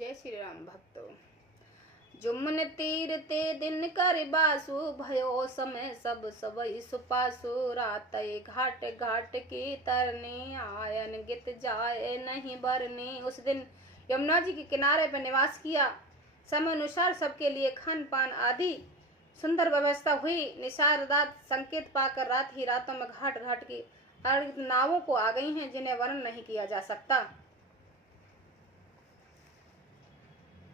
जय श्री राम भक्तों। जुम्मन तीर ते दिन कर बासु भयो समय सब सबई सुपासु रात घाट घाट की तरनी आयन गित जाए नहीं बरनी। उस दिन यमुना जी के किनारे पर निवास किया। समय अनुसार सबके लिए खान पान आदि सुंदर व्यवस्था हुई। निसार रात संकेत पाकर रात ही रातों में घाट घाट की नावों को आ गई हैं जिन्हें वर्णन नहीं किया जा सकता।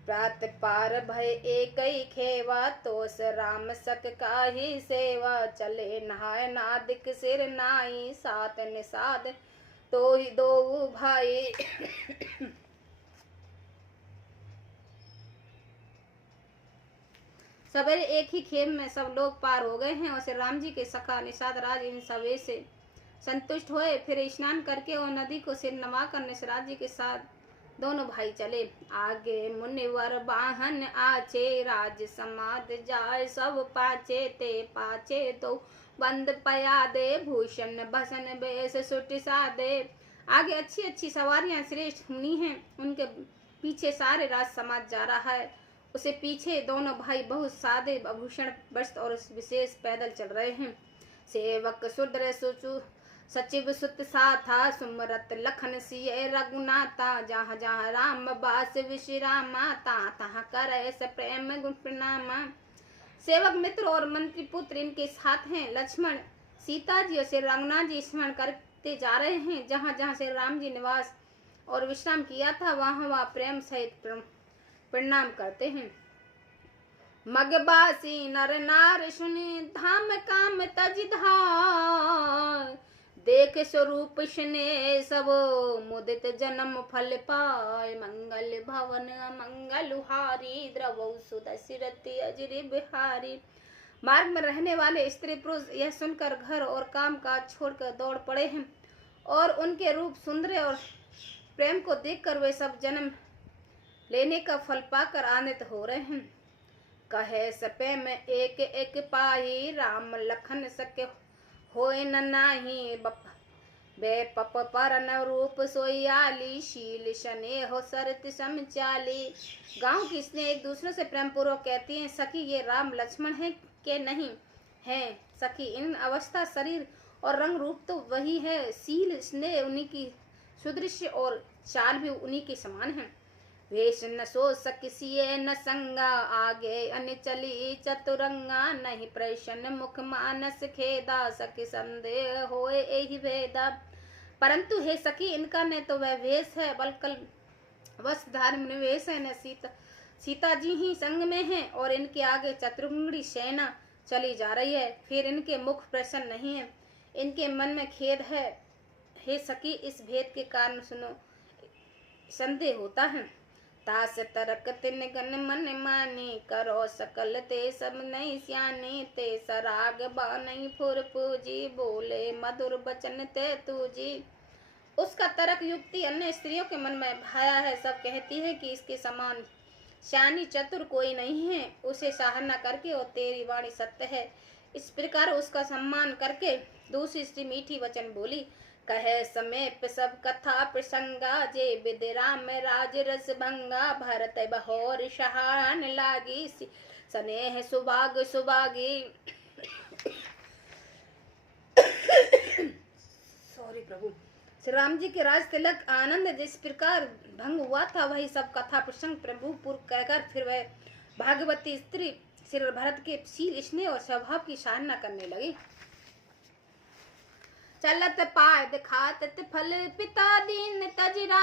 प्रात पार भय एक ही खेवा तोस राम सक का ही सेवा चले नहाय नादिक सिर नाई सात निषाद तो ही दो भाई। सवेरे एक ही खेम में सब लोग पार हो गए हैं और श्री राम जी के सखा निषाद राज इन सवे से संतुष्ट हुए। फिर स्नान करके और नदी को सिर नवाकर निषाद जी के साथ दोनों भाई चले। आगे मुनिवर वाहन आचे राज समाद जाय सब पाचे ते पाचे तो बंद पया दे भूषण भसन बेस सुट सादे। आगे अच्छी अच्छी सवारियां श्रेष्ठ मुनि हैं, उनके पीछे सारे राज समाज जा रहा है। उसे पीछे दोनों भाई बहुत सादे आभूषण वस्त्र और विशेष पैदल चल रहे हैं। सेवक सुद्र सुचु सचिव सुत साथा सुमरत लखन सिय रघुनाथा जहाँ जहाँ राम बास विश्रामा तहाँ कर ऐसे प्रेम गुण प्रणामा। सेवक मित्र और मंत्री पुत्र इनके साथ हैं। लक्ष्मण सीता जी और श्री रघुनाथ जी स्मरण करते जा रहे हैं। जहाँ जहाँ श्री राम जी निवास और विश्राम किया था वहाँ वहाँ प्रेम सहित प्रणाम करते हैं। मगबासी नर नार सुनि धाम काम तज धार देख स्वरूप स्नेह सब मुदित जन्म फल पाय मंगल भवन मंगल हारी द्रवौ सुदशरथि अजरि बिहारी। मार्ग में रहने वाले स्त्री पुरुष यह सुनकर घर और काम काज छोड़कर दौड़ पड़े हैं और उनके रूप सुंदर और प्रेम को देखकर वे सब जन्म लेने का फल पाकर आनंदित हो रहे हैं। कहे सपे में एक एक पाही राम लखन सके होए न नाही बे पप परन रूप सोयाली शील शने हो सरत समचाली। गांव की स्नेह एक दूसरे से प्रेम पूर्वक कहती हैं, सखी ये राम लक्ष्मण है के नहीं है सखी। इन अवस्था शरीर और रंग रूप तो वही है, शील स्नेह उन्हीं की सुदृश्य और चाल भी उन्हीं के समान है। वेश न सो सकिसिए न संगा आगे अन्य चली चतुरंगा नहीं प्रश्न मुख मानस खेदा सखी संदेह होए यही भेदा। परंतु हे सखी इनका न तो वह वेश है बल्कि वस्त्र धारण निवेश है न सीता जी ही संग में है और इनके आगे चतुरंगी सेना चली जा रही है। फिर इनके मुख प्रसन्न नहीं है, इनके मन में खेद है। हे सखी इस भेद के कारण सुनो संदेह होता है। तास तरक तिन गन मन मानी करो सकल ते सब नहीं स्यानी ते सराग बानई फुर पूजी बोले मधुर बचन ते तूजी। उसका तर्क युक्ति अन्य स्त्रियों के मन में भाया है। सब कहती है कि इसके समान श्यानी चतुर कोई नहीं है, उसे सराहना करके और तेरी वाणी सत्य है। इस प्रकार उसका सम्मान करके दूसरी स्त्री मीठी वचन बोली। कहे समेप सब कथा प्रसंगा जे विदराम राज रस भंगा भरत बहोर शहान लागी स्नेह सुभाग सुभागी। सॉरी प्रभु। श्री राम जी के राज तिलक आनंद जिस प्रकार भंग हुआ था वही सब कथा प्रसंग प्रभु पूर्व कहकर फिर वह भागवती स्त्री श्री भरत के शील स्नेह और स्वभाव की सराहना करने लगी। चलत पाद खातत फल पिता दीन तजरा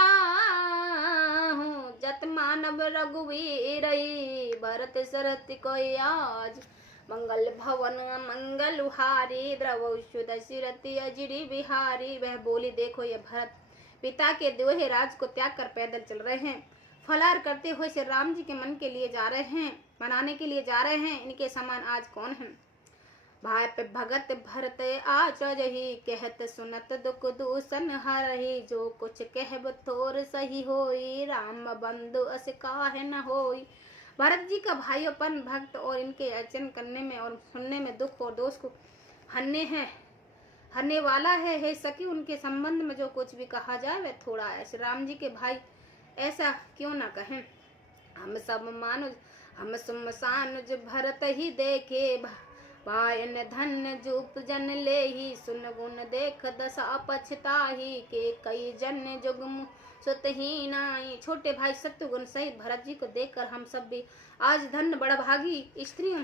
जत मानव रघुवीर भरत सरत कोई आज मंगल भवन मंगल हारी द्रवौ सुदशरथि अजरि बिहारी। वह बोली देखो ये भरत पिता के दोहे राज को त्याग कर पैदल चल रहे हैं, फलार करते हुए श्री राम जी के मन के लिए जा रहे हैं, मनाने के लिए जा रहे हैं। इनके समान आज कौन है। भाई पे भगत भरत आचरही कहत सुनत दुख दूषण हरही जो कुछ कहब थोर सही होई राम बंधु अस काहे न होई। भरत जी का भाइयोपन भक्त और इनके अर्चन करने में और सुनने में दुख और दोष को हरने वाला है। हे सखी उनके संबंध में जो कुछ भी कहा जाए वह थोड़ा है। श्री राम जी के भाई ऐसा क्यों न कहें। हम सब मानुज हम सुमसानुज भरत ही देखे पायन धन जूप जन ले ही सुन गुण देख दशा पछताही के कई जन जुगमु सुत ही नाई। छोटे भाई शत्रुघ्न सहित भरत जी को देखकर हम सब भी आज धन बड़ा भागी स्त्रियों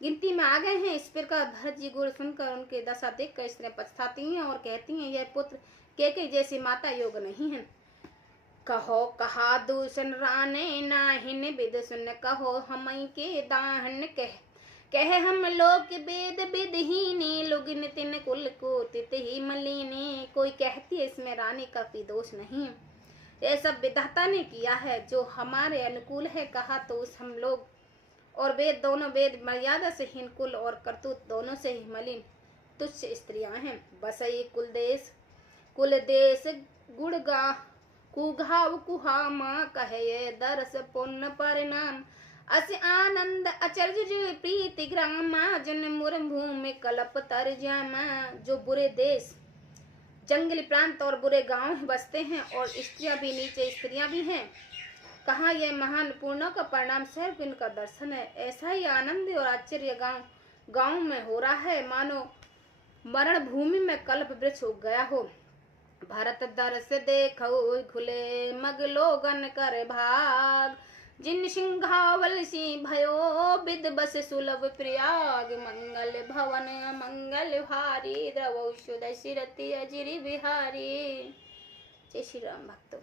गिनती में आ गए हैं। इस प्रकार भरत जी गुण सुनकर उनके दशा देखकर स्त्रियां पछताती हैं और कहती हैं यह पुत्र के जैसी माता योग नहीं है। कहो कहा दूषण राने नाहिन विद सुन कहो हम के दाहन कह हम लोग वेद विदहीनी लुगिन तिन कुल को तित ही मलिनी। कोई कहती है इसमें रानी का भी दोष नहीं, यह सब विधाता ने किया है जो हमारे अनुकूल है। कहा तो उस हम लोग और वेद दोनों वेद मर्यादा से हीन कुल और करतूत दोनों से ही मलिन तुच्छ स्त्रियां हैं। बसई कुल देश गुड़गा कुघाव कुहामा कहे दरस पुण्य परिणाम अस आनंद अचर्य जो प्रीति ग्रामा जन मुर भूमि कलप तर जामा। जो बुरे देश जंगली प्रांत और बुरे गांव में बसते हैं और स्त्रियां भी नीचे स्त्रियां भी हैं, कहा यह महान पूर्णों का परिणाम सिर्फ इनका दर्शन है। ऐसा ही आनंद और आश्चर्य गांव में हो रहा है मानो मरण भूमि में कल्प वृक्ष उग गया हो। भरत दरस देखो खुले मग लोगन कर भाग जिन सिंहावल सी भयो विद बस सुलभ प्रयाग। मंगल भवन मंगल भारी द्रवौ सुदशिरति अजिरि बिहारी। जय श्री राम भक्तों।